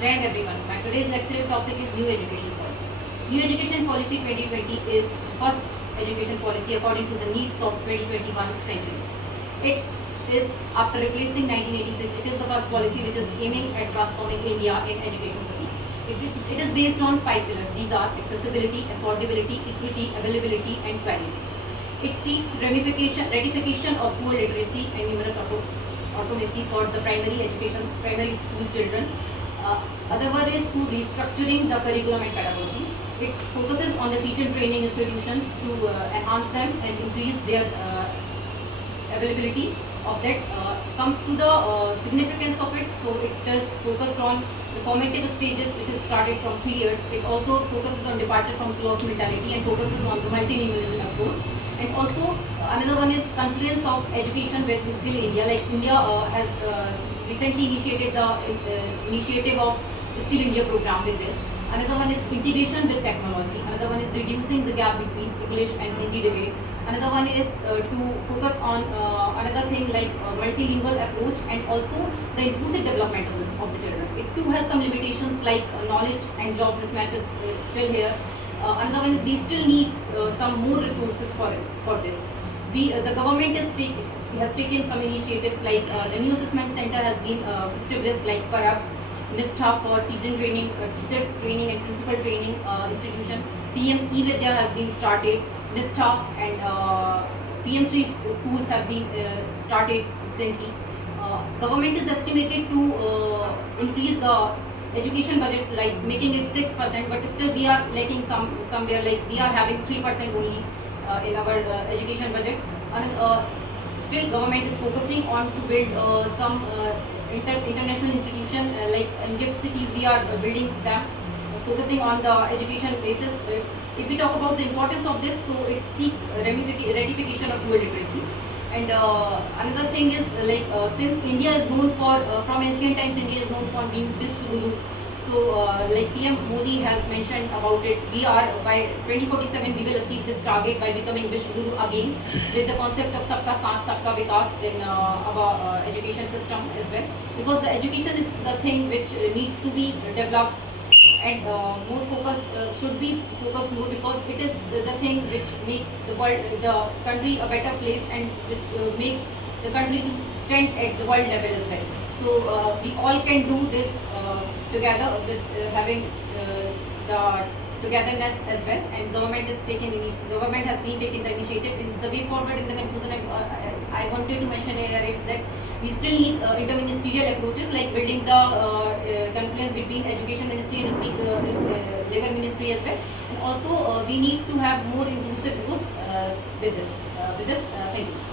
Jai Hind everyone. My today's lecture topic is New Education Policy. New Education Policy 2020 is the first education policy according to the needs of 2021 century. It is after replacing 1986. It is the first policy which is aiming at transforming India in education system. It is based on 5 pillars. These are accessibility, affordability, equity, availability, and quality. It seeks ratification of poor literacy and numerous automacy for the primary school children. Other one is to restructuring the curriculum and pedagogy. It focuses on the teacher training institutions to enhance them and increase their availability of that. Comes to the significance of it, so it is focused on the formative stages, which is started from 3 years. It also focuses on departure from sloth mentality and focuses on the multilingualism approach. And also another one is confluence of education with Skill India. Like India has recently initiated the initiative of Skill India program with this. Another one is integration with technology. Another one is reducing the gap between English and Hindi debate. Another one is to focus on another thing like multilingual approach and also the inclusive development of the children. It too has some limitations like knowledge and job mismatches still here. Another one is we still need some more resources for this. The government has taken some initiatives like the new assessment center has been established like Parag, Nistha for teacher training and principal training institution. PM E-Vidya has been started. Nistha and PM3 schools have been started recently. Government is estimated to increase the education budget, like making it 6%, but still we are lacking somewhere, like we are having 3% only in our education budget. And still government is focusing on to build some international institution like in gift cities we are building them, focusing on the education basis. If we talk about the importance of this, so it seeks ratification of dual literacy. And another thing is like since India is known for from ancient times, India is known for being Vishwaguru. So like PM Modi has mentioned about it, we are by 2047 we will achieve this target by becoming Vishwaguru again with the concept of Sabka Saath Sabka Vikas in our education system as well, because the education is the thing which needs to be developed and more focus should be focused more, because it is the thing which make the world, the country a better place and which make the country to stand at the world level as well. So we all can do this together with having the togetherness as well. And government has been taking the initiative. In the way forward, in the conclusion, I wanted to mention here is that we still need interministerial approaches like building the confluence between education ministry and labor ministry as well. And also we need to have more inclusive growth with this. Thank you.